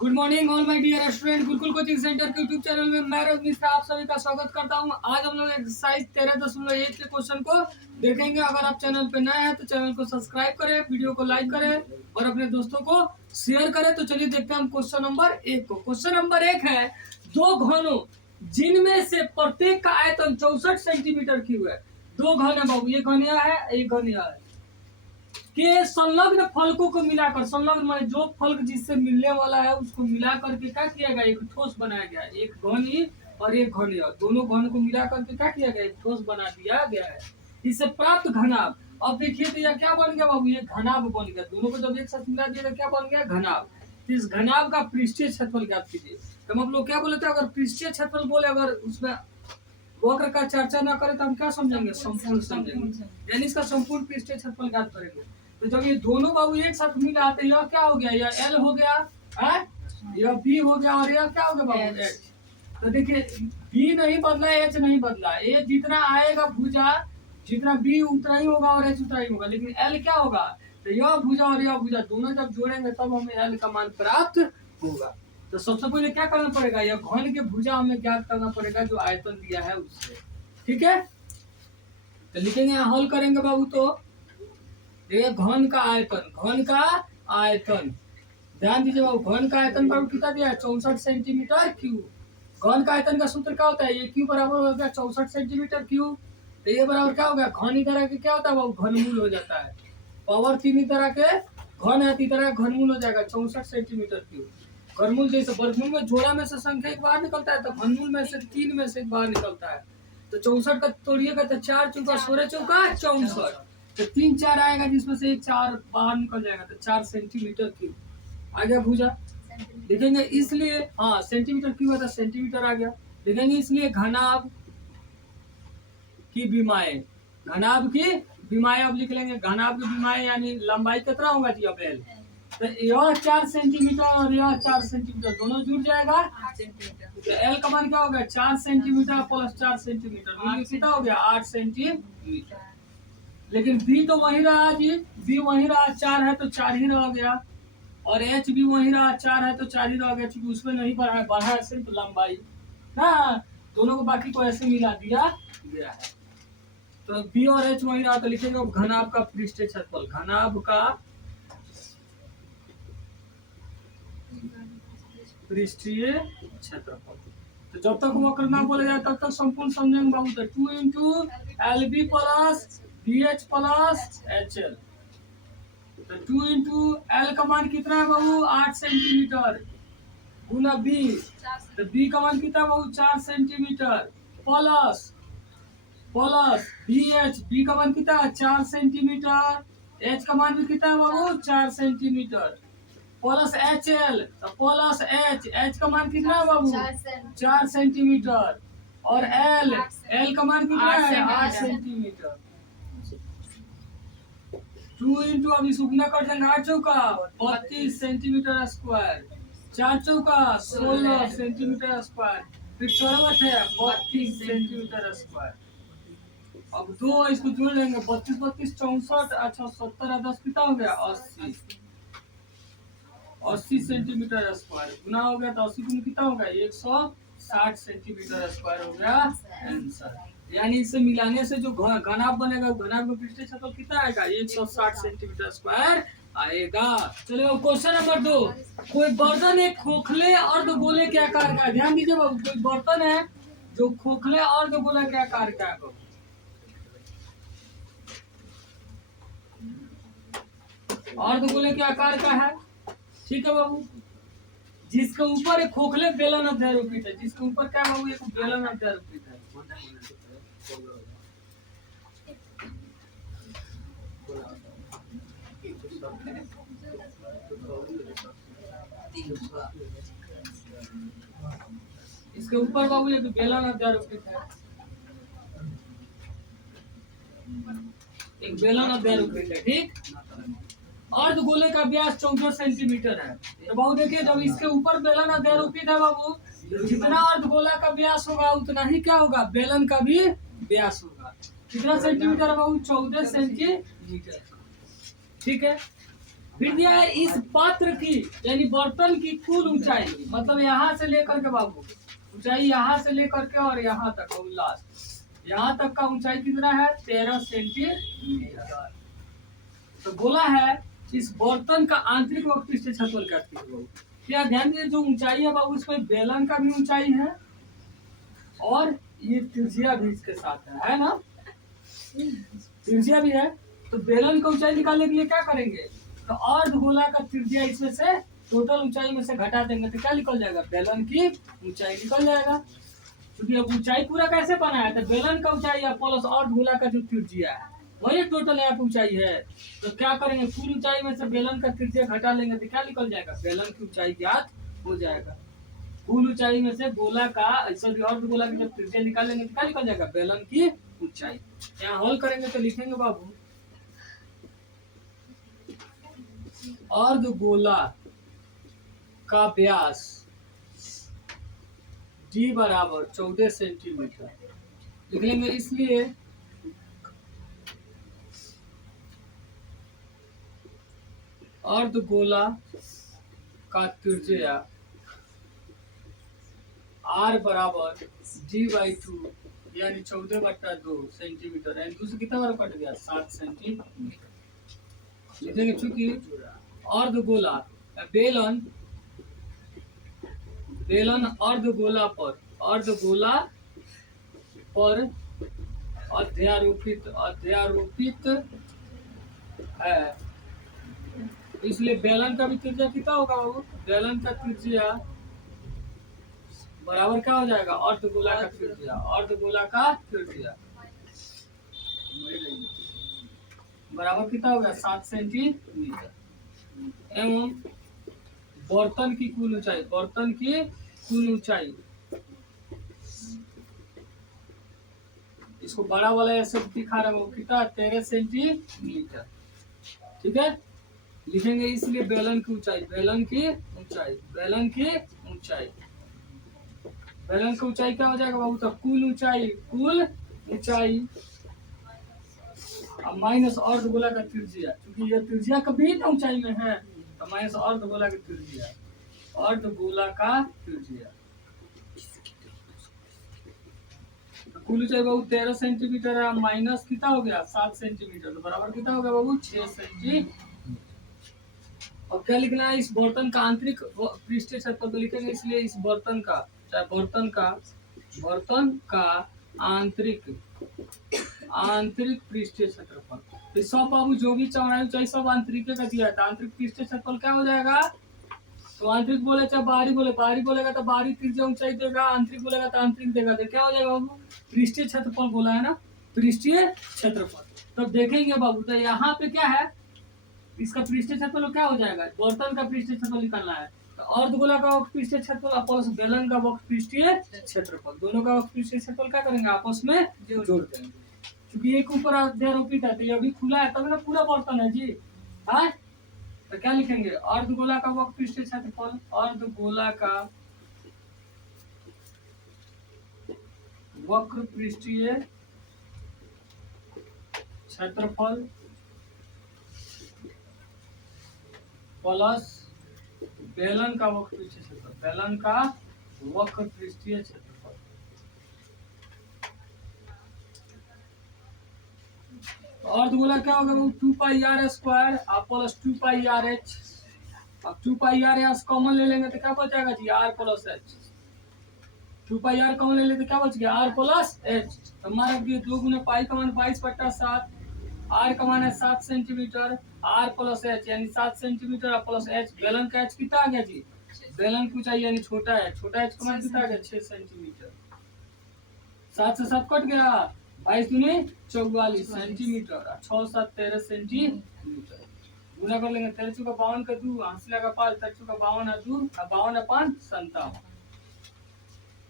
Good morning all my dear student. Gurukul coaching centre के YouTube channel में मैं रवि मिश्रा आप सभी का स्वागत करता हूं। आज हम लोग एक्सरसाइज 13.1 के क्वेश्चन को देखेंगे। अगर आप चैनल पे नए हैं तो चैनल को सब्सक्राइब करें, वीडियो को लाइक करें और अपने दोस्तों को शेयर करें। तो चलिए देखते हैं हम क्वेश्चन नंबर 1 को। क्वेश्चन नंबर 1 है, दो घनों जिनमें से प्रत्येक का आयतन 64 सेंटीमीटर क्यूब है। दो घन है बाबू, ये घन यह है, एक घन यह है के संलग्न फलकों को मिलाकर, संलग्न माने जो फलक जिससे मिलने वाला है उसको मिला करके क्या किया गया, एक ठोस बनाया गया। एक घनी और एक घनी, दोनों घन को मिला करके क्या किया गया, एक ठोस बना दिया गया है। इससे प्राप्त घनाभ, अब देखिए तो यह क्या बन गया बाबू, ये घनाभ बन गया। दोनों को जब एक साथ मिला दिया तो क्या बन गया, घनाभ। इस घनाभ का पृष्ठीय क्षेत्रफल ज्ञात कीजिए। तो हम लोग क्या बोले थे, अगर पृष्ठीय क्षेत्रफल बोले, अगर उसमें वक्र का चर्चा न करें तो हम क्या समझेंगे, संपूर्ण समझेंगे। यानी इसका संपूर्ण पृष्ठीय क्षेत्रफल ज्ञात करेंगे। तो जब ये दोनों बाबू एक साथ मिला तो यह क्या हो गया, यह एल हो गया है, यह बी हो गया और यह क्या हो गया बाबू, एच। तो देखिए बी नहीं बदला, एच नहीं बदला। ए जितना आएगा भुजा, जितना बी उतना ही होगा और एच उतना ही होगा, लेकिन एल क्या होगा, तो यह भुजा और यह भुजा दोनों जब जोड़ेंगे तब हमें एल का मान प्राप्त होगा। तो सबसे पहले क्या करना पड़ेगा, यह घन के भुजा हमें ज्ञात करना पड़ेगा जो आयतन दिया है उससे। ठीक है, तो लिखेंगे, हल करेंगे बाबू। तो ये घन का आयतन, घन का आयतन ध्यान दीजिए बाबू, घन का आयतन का कितना दिया है, 64 सेंटीमीटर क्यूब। घन का आयतन का सूत्र क्या होता है, ये क्यू बराबर हो गया 64 सेंटीमीटर क्यूब। तो ये बराबर क्या हो गया, घन इधर आके क्या होता है बाबू, घनमूल हो जाता है। पावर 3 इधर आके घन है, इधर घनमूल हो जाएगा 64 सेंटीमीटर क्यूब। घनमूल जैसे वर्गमूल में जोड़ा में से संख्या एक बार निकलता है, तो घनमूल में से 3 में से एक बार निकलता है। तो 64 का तोड़िएगा तो 4 चौका 16 चौका 64, तो 3 4 आएगा जिसमें से एक 4 बाहर निकल जाएगा, तो 4 सेंटीमीटर क्यूब आ गया भुजा। लिखेंगे इसलिए, हाँ सेंटीमीटर क्यूब है तो सेंटीमीटर आ गया। लिखेंगे इसलिए घनाभ की विमाएं, घनाभ की विमाएं अब लिख लेंगे। घनाभ की विमाएं यानी लंबाई कितना होगा जी, अब एल, तो यह 4 सेंटीमीटर और यह 4 सेंटीमीटर दोनों जुड़ जाएगा। तो एल का मान क्या होगा, 4 सेंटीमीटर प्लस 4 सेंटीमीटर कितना हो गया, 8 सेंटीमीटर। लेकिन बी तो वही रहा जी, बी वही रहा, 4 है तो 4 ही रह गया, और एच भी वही रहा, 4 है तो 4 ही रह गया, क्योंकि उसमें नहीं बढ़ा है, बढ़ा है सिर्फ लंबाई ना। दोनों को बाकी को ऐसे मिला दिया गया है। तो बी और एच वही रहा, तो लिखेंगे घनाभ का पृष्ठीय क्षेत्रफल, घनाभ का पृष्ठीय क्षेत्रफल। तो जब तक वक्र ना बोला जाए तब तक संपूर्ण समझेंगे बाबू। तो 2 into L B plus B H plus H L. तो 2 इंटू एल का मान कितना है बाबू, 8 सेंटीमीटर गुना बी, तो बी का मान कितना है बाबू, 4 centimetre plus plus B H, B का मान कितना है 4 सेंटीमीटर, एच का मान भी कितना है बाबू 4 सेंटीमीटर प्लस एच एल, तो प्लस एच, एच का मान कितना है बाबू 4 सेंटीमीटर, और एल, एल का मान कितना है 8 सेंटीमीटर। 2 इंटू, अभी सुगना कर देंगे, 8 चौका 32 सेंटीमीटर स्क्वायर, 4 चौका 16 सेंटीमीटर स्क्वायर, फिर चौरावट है 32 सेंटीमीटर स्क्वायर। अब दो इसको जोड़ लेंगे, 32 32 64, अच्छा 70 10 कितना हो गया, 80 सेंटीमीटर स्क्वायर गुना हो गया, तो 80 गुना कितना हो गया, 160 सेंटीमीटर स्क्वायर हो गया आंसर। यानी इसे मिलाने से जो घनाभ बनेगा, घनाभ में पृष्ठीय क्षेत्रफल कितना आएगा, 160 सेंटीमीटर स्क्वायर आएगा। चलो क्वेश्चन नंबर 2, कोई बर्तन एक खोखले अर्धगोले के आकार का, ध्यान दीजिए बाबू, कोई बर्तन है जो खोखले अर्धगोले के आकार का है, अर्धगोले के आकार का है। ठीक है बाबू, जिसके ऊपर एक खोखले बेलन अध्यारोपित है, जिसके ऊपर क्या बाबू, एक बेलन अध्यारोपित है। इसके ऊपर बाबू एक बेलन अध्यारोपित है, एक बेलन अध्यारोपित है। ठीक, अर्धगोले का व्यास 14 सेंटीमीटर है। तो बाबू देखिए, जब इसके ऊपर बेलन अध्यारोपित है बाबू, जितना अर्धगोला का व्यास होगा उतना ही क्या होगा, बेलन का भी व्यास होगा। कितना सेंटीमीटर है बाबू, 14 सेंटीमीटर। ठीक है, फिर दिया है इस पात्र की यानी बर्तन की कुल ऊंचाई, मतलब यहाँ से लेकर के बाबू ऊंचाई यहाँ से लेकर के और यहाँ तक लास्ट यहाँ तक का ऊंचाई कितना है 13 सेंटीमीटर। तो बोला है इस बर्तन का आंतरिक व पृष्ठीय क्षेत्रफल क्या है। क्या ध्यान दीजिए जो ऊंचाई है बाबू इसमें बेलन का भी ऊंचाई है और ये त्रिज्या भी इसके साथ है ना, त्रिज्या भी है। तो बेलन का ऊंचाई निकालने के लिए क्या करेंगे, तो अर्धगोला का त्रिज्या इसमें से टोटल ऊंचाई में से घटा देंगे तो क्या निकल जाएगा, बेलन की ऊंचाई निकल जाएगा। क्योंकि अब ऊंचाई पूरा कैसे बना है, तो बेलन का ऊंचाई है प्लस अर्धगोला का जो त्रिज्या है वही टोटल यहाँ पे ऊंचाई है। तो क्या करेंगे, कुल ऊंचाई में से बेलन का त्रिज्या घटा लेंगे तो क्या निकल जाएगा, बेलन की ऊंचाई ज्ञात हो जाएगा। कुल ऊंचाई में से गोला का सॉरी अर्धगोला की जब त्रिज्या निकालेंगे तो क्या निकल जाएगा, बेलन की ऊंचाई। यहाँ हल करेंगे तो लिखेंगे बाबू अर्धगोला का व्यास d बराबर 14 सेंटीमीटर लिख लेंगे, इसलिए अर्धगोला का त्रिज्या r बराबर d/2 यानी 14/2 सेंटीमीटर, यानी दूसरे कितना बार कट गया 7 सेंटीमीटर लिखेंगे। चूंकि अर्धगोला बेलन बेलन अर्धगोला पर अध्यारोपित है, इसलिए बेलन का भी त्रिज्या कितना होगा बाबू, बेलन का त्रिज्या बराबर क्या हो जाएगा, अर्धगोला का त्रिज्या, अर्धगोला का त्रिज्या बराबर कितना होगा 7 सेंटीमीटर। एवं बर्तन की कुल ऊंचाई इसको बड़ा वाला ऐसे दिखा रहा हूँ कितना 13 सेंटीमीटर, ठीक है लिखेंगे। इसलिए बेलन की ऊंचाई क्या हो जाएगा बाबू, तो कुल ऊंचाई अब माइनस अर्धगोला का त्रिज्या, क्योंकि यह त्रिज्या कभी ना ऊंचाई में है तो माइनस अर्धगोला की त्रिज्या, अर्धगोला का त्रिज्या कुल ऊंचाई बाबू 13 सेंटीमीटर है, माइनस कितना हो गया 7 सेंटीमीटर, तो बराबर कितना हो गया बाबू 6 सेंटीमीटर। और क्या लिखना है, इस बर्तन का आंतरिक पृष्ठीय क्षेत्रफल तो लिखेंगे, इसलिए इस बर्तन का आंतरिक पृष्ठीय क्षेत्रफल, तो सब बाबू जो भी चौड़ाई ऊंचाई सब आंतरिक का दिया था, आंतरिक पृष्ठीय क्षेत्रफल क्या हो जाएगा, तो आंतरिक बोले चाहे बाहरी बोलेगा तो बाहरी त्रिज्या ऊंचाई देगा, आंतरिक बोलेगा तो आंतरिक देगा, तो क्या हो जाएगा बाबू पृष्ठीय क्षेत्रफल बोला है ना, पृष्ठीय क्षेत्रफल। तो देखेंगे बाबू तो यहाँ पे क्या है, इसका पृष्ठीय क्षेत्रफल क्या हो जाएगा, बर्तन का पृष्ठीय क्षेत्रफल निकालना है, तो अर्धगोला का वक्र पृष्ठीय क्षेत्रफल प्लस बेलन का वक्र पृष्ठीय क्षेत्रफल, दोनों का वक्र पृष्ठीय क्षेत्रफल क्या करेंगे आपस में जोड़ देंगे। क्योंकि एक ऊपर अध्यारोपित है तो ये अभी खुला है तब ना पूरा बर्तन है जी, हाँ तो क्या लिखेंगे, अर्धगोला का वक्र पृष्ठीय क्षेत्रफल, अर्धगोला का वक्र पृष्ठीय क्षेत्रफल प्लस बेलन का वक्र पृष्ठीय क्षेत्रफल, बेलन का वक्र पृष्ठीय क्षेत्रफल। अर्धगोला क्या होगा 2πr स्क्वायर प्लस 2πrh, अब 2πr कॉमन ले लेंगे तो क्या बचेगा जी r plus h, 2πr common ले लेंगे तो क्या बच गया r प्लस h, तो हमारा 2 गुना पाई का मान 22/7, r का मान है 7 सेंटीमीटर, r प्लस h यानी 7 सेंटीमीटर प्लस h, बेलन का h कितना आ गया जी, बेलन की ऊंचाई यानी छोटा h का मान कितना आ गया 6 सेंटीमीटर, 7 से 7 कट गया 22 दूनी 44 सेंटीमीटर, 6 7 13 सेंटीमीटर, गुना कर लेंगे 13 चौका 52 का 2, हाथ लगा 5, 13 चौका 52 है 2, 52 5 57,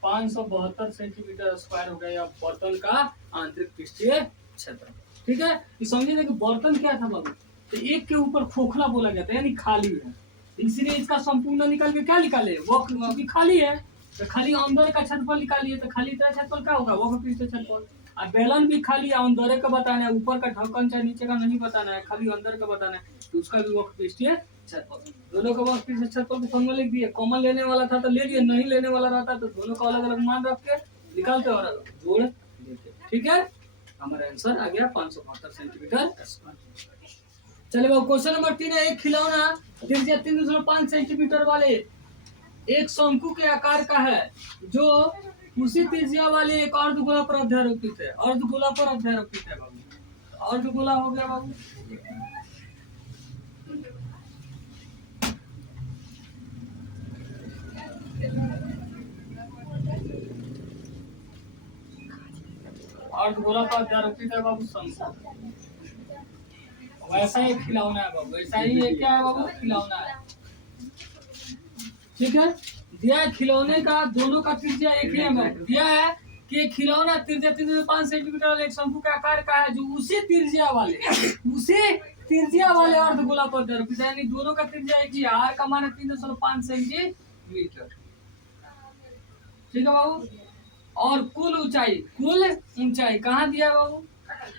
572 सेंटीमीटर स्क्वायर हो गया बर्तन का आंतरिक पृष्ठीय क्षेत्र, ठीक है। ये समझिए कि बर्तन क्या था बाबू, तो एक के ऊपर खोखला बोला गया था यानी खाली है, इसलिए इसका संपूर्ण निकाल के क्या निकाले, वक्र खाली है तो खाली अंदर का क्षेत्रफल निकालिए, तो खाली इतना क्षेत्रफल क्या होगा वक्र पृष्ठीय क्षेत्रफल, अब बेलन भी खाली अंदर का बताना है, ऊपर का ढक्कन चाहे नीचे का नहीं बताना है, खाली अंदर का बताना है, तो उसका भी वर्क पीस है छत पर। दोनों का वर्क पीस छत पर फॉर्मूला लिख दिए। कॉमन लेने वाला था तो ले लिए, नहीं लेने वाला रहता तो दोनों का अलग अलग मान रख के निकालते और जोड़ देते। ठीक है, हमारा आंसर आ गया 572 सेंटीमीटर स्क्वायर। चलिए बाबू क्वेश्चन नंबर 3 है, एक खिलौना त्रिज्या 3.5 सेंटीमीटर वाले एक शंकु के आकार का है जो उसी त्रिज्या वाले एक अर्धगोला पर अध्यारोपित है। अर्धगोला पर अध्यारोपित है बाबू, अर्धगोला हो गया बाबू। अर्धगोला पर अध्यारोपित है बाबू शंकु। वैसा ही खिलौना है बाबू, वैसा ही ये क्या है बाबू, खिलौना है। ठीक है, दिया है खिलौने का दोनों का त्रिज्या एक ही है। दिया है कि खिलौना त्रिज्या 3.5 सेंटीमीटर वाले एक शंकु के आकार का है जो उसी त्रिज्या वाले अर्धगोला पर अध्यारोपित है, यानी दोनों का त्रिज्या एक ही है। आर का मान है 3.5 सेंटीमीटर। ठीक है बाबू, और कुल ऊंचाई कहाँ दिया है बाबू,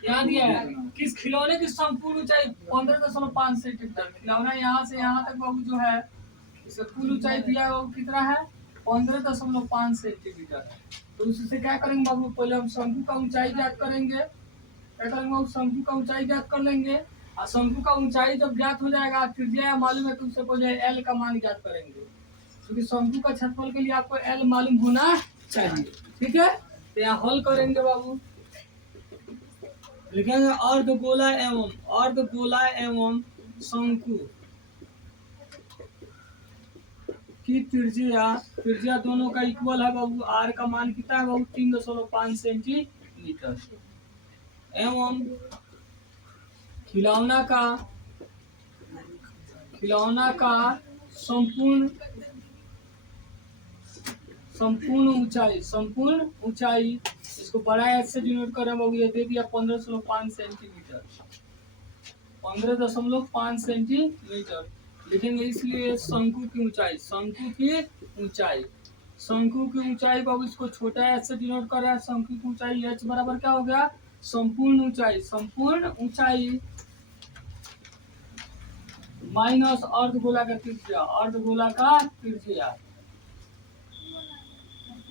यहाँ दिया है। किस खिलौने की संपूर्ण ऊंचाई 15.5 सेंटीमीटर। खिलौना यहाँ से यहाँ तक बाबू जो है, इसका कुल ऊंचाई दिया है बाबू कितना है, 15.5 सेंटीमीटर। तो उससे क्या करेंगे बाबू, पहले हम शंकु का ऊंचाई ज्ञात करेंगे। क्या करेंगे बाबू, शंकु का ऊंचाई ज्ञात कर लेंगे। और शंकु का ऊंचाई जब ज्ञात हो जाएगा, त्रिज्या मालूम है तो उससे पहले एल का मान ज्ञात करेंगे, क्योंकि शंकु का क्षेत्रफल के लिए आपको एल मालूम होना चाहिए। ठीक है, तो यहाँ हल करेंगे बाबू, लिखेंगे अर्धगोला एवं शंकु की त्रिज्या दोनों का इक्वल है बाबू। आर का मान कितना है बाबू, 3.5 सेंटीमीटर। एवं खिलौना का संपूर्ण ऊंचाई इसको बड़ा एच से डिनोट करें बाबू, ये दे दिया 15.5 सेंटीमीटर। 15.5 सेंटीमीटर लिखेंगे, इसलिए शंकु की ऊंचाई बाबू इसको छोटा एच से डिनोट कर रहा है। शंकु की ऊंचाई एच बराबर क्या हो गया, संपूर्ण ऊंचाई माइनस अर्धगोला का त्रिज्या।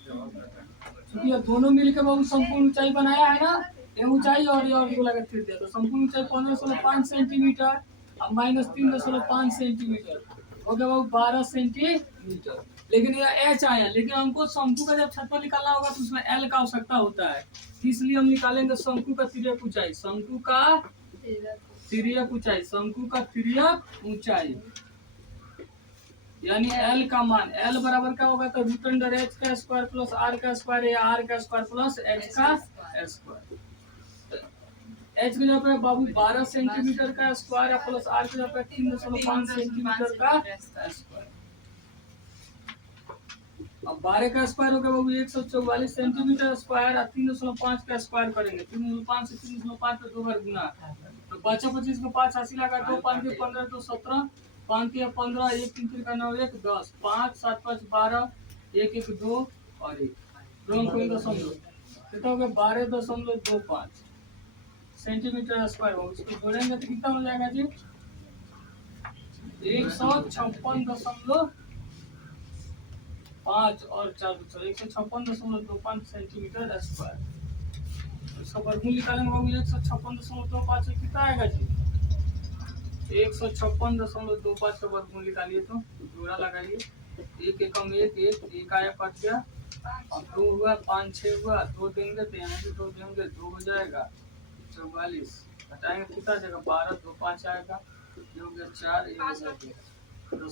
क्योंकि ये दोनों मिलकर बाबू संपूर्ण ऊंचाई बनाया है ना, ये ऊंचाई और ये अर्धगोला का त्रिज्या, तो संपूर्ण ऊंचाई 15.5 सेंटीमीटर और माइनस 3.5 सेंटीमीटर हो गया बाबू 12 सेंटीमीटर। लेकिन ये एच आया, लेकिन हमको शंकु का जब क्षेत्रफल निकालना होगा तो उसमें एल का आवश्यकता होता है, इसलिए हम निकालेंगे शंकु का तिर्यक ऊंचाई यानी एल का मान, एल बराबर क्या होगा, तो रूट अंडर एच का स्क्वायर प्लस आर का स्क्वायर या आर का स्क्वायर प्लस एच का स्क्वायर। एच की जगह पे बाबू 12 सेंटीमीटर का स्क्वायर है प्लस आर की जगह पे 3.5 सेंटीमीटर का स्क्वायर। अब 12 का स्क्वायर हो गया बाबू 144 सेंटीमीटर स्क्वायर, 3.5 का स्क्वायर करेंगे, 3.5 से 3.5 पे 2 बार गुना, तो बचा 25 को 5 80 लगा, 2 5 के 15 तो 17, 5 के 15, 1 3 3 का 9 1 10, 5 7 5 12, 1 1 2 और 1 दोनों को दशमलव, कितना हो गया 12.25 सेंटीमीटर स्क्वायर हो। इसको जोड़ेंगे तो कितना हो जाएगा जी, 156.5 और 4 156.25 सेंटीमीटर स्क्वायर। इसका वर्गमूल निकालेंगे बाबू 156.25 कितना आएगा जी, 156.25 का वर्गमूल निकालिए तो जोड़ा लगाइए, एक एकम एक आया कट गया, और 2 हुआ 5 6 हुआ 2 देंगे तो यहाँ भी 2 देंगे, 2 हो जाएगा 44, घटाएंगे कितना जगह 12 2 5 आएगा, ये हो गया 4, ये हो गया 2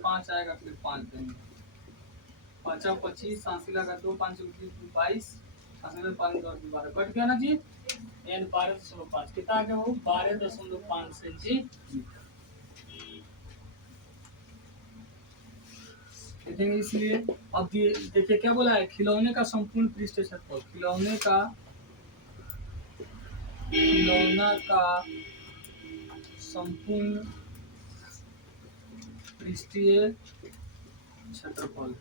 5 आएगा, फिर 5 देंगे, 5 25 80 लगा 2 5 22 80 5 10 12 कट गया ना जी, एन 12.5 कितना आ गया वो 12.5 सेंटीमीटर। इसलिए अब देखिए क्या बोला है, खिलौने का संपूर्ण पृष्ठ क्षेत्रफल, खिलौना का संपूर्ण पृष्ठीय क्षेत्रफल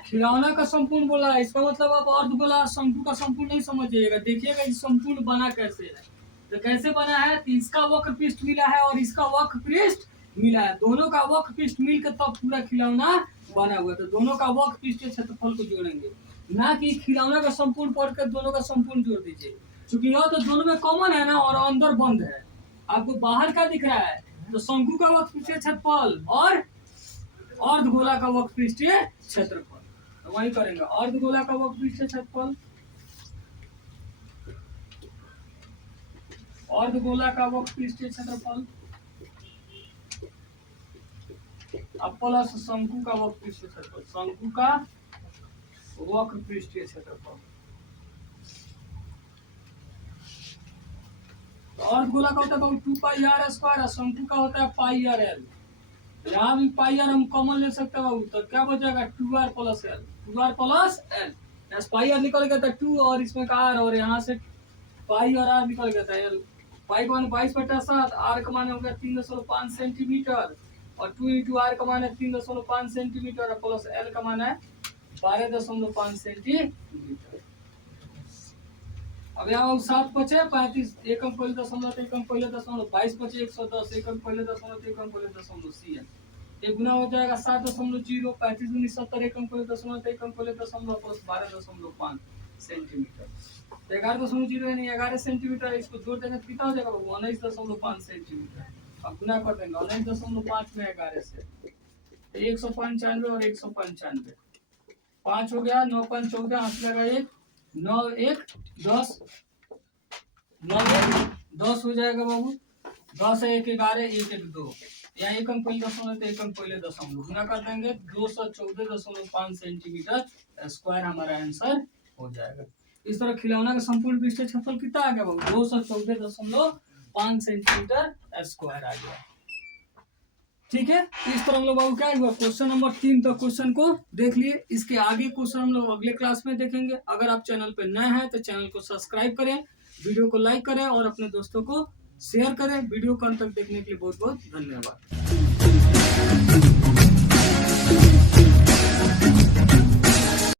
खिलौना का संपूर्ण बोला है, इसका मतलब आप अर्ध गोला शंकु का संपूर्ण नहीं समझिएगा। देखिएगा इस संपूर्ण बना कैसे है। तो कैसे बना है, तो इसका वक्र पृष्ठ मिला है और इसका वक्र पृष्ठ मिला है, दोनों का वक्र पृष्ठ मिलकर तब पूरा खिलौना बना हुआ है। तो दोनों का वक्र पृष्ठ क्षेत्रफल को जोड़ेंगे, ना कि खिलौना का संपूर्ण पढ़कर दोनों का संपूर्ण जोड़ दीजिए, क्योंकि यह तो दोनों में कॉमन है ना और अंदर बंद है। आपको बाहर क्या दिख रहा है, तो शंकु का वक्र पृष्ठीय क्षेत्रफल और अर्धगोला का वक्र पृष्ठीय क्षेत्रफल। तो वही करेंगे, अर्धगोला का वक्र पृष्ठीय क्षेत्रफल, अर्धगोला का वक्र पृष्ठीय क्षेत्रफल अब प्लस शंकु का वक्र पृष्ठीय क्षेत्रफल, शंकु का वक्र पृष्ठीय क्षेत्रफल। तो अर्धगोला का होता है 2 पाई आर स्क्वायर, शंकु का होता है पाई आर एल। यहाँ भी पाई आर हम कॉमन ले सकते हैं, तो क्या बचेगा 2r plus L, 2r plus L. Pi R निकल गया था 2 और इसमें का आर, और यहाँ से पाई और आर निकल गया था एल। पाई का मान 22/7, आर का मान हो गया 3.5 सेंटीमीटर और 2 इंटू आर का मान है 3.5 सेंटीमीटर प्लस एल का मान है 12.5 सेंटीमीटर। अब यहाँ 7 बचे 35, एक अंक पहले दशमलव, एक अंक पहले दशमलव, 22 बचे 110, एक अंक पहले दशमलव, एक अंक पहले दशमलव, CN एक गुना हो जाएगा 7.0, 35 गुनी 70, एक अंक पहले दशमलव, एक अंक पहले दशमलव प्लस 12.5 सेंटीमीटर। 11.0 नहीं 11 सेंटीमीटर, इसको जोड़ देंगे कितना हो जाएगा बाबू 19.5 सेंटीमीटर। अब गुना कर देंगे 19.5 में 11 से 195 और 195, 5 हो गया, 9 5 14, 8 लगा 1, 9 1 10, 9 1 10 हो जाएगा बाबू, 10 है 1 11, 1 1 2, यहाँ एक अंक पहले दशमलव तो एक अंक पहले दशमलव, गुना कर देंगे 214.5 सेंटीमीटर स्क्वायर हमारा आंसर हो जाएगा। इस तरह खिलौना का संपूर्ण पृष्ठीय क्षेत्रफल कितना आ गया बाबू 214.5 सेंटीमीटर स्क्वायर आ गया। ठीक है, इस तरह हम लोग बाबू क्या हुआ क्वेश्चन नंबर 3 तक क्वेश्चन को देख लिए। इसके आगे क्वेश्चन हम लोग अगले क्लास में देखेंगे। अगर आप चैनल पर नए हैं तो चैनल को सब्सक्राइब करें, वीडियो को लाइक करें और अपने दोस्तों को शेयर करें। वीडियो को अंत तक देखने के लिए बहुत बहुत धन्यवाद।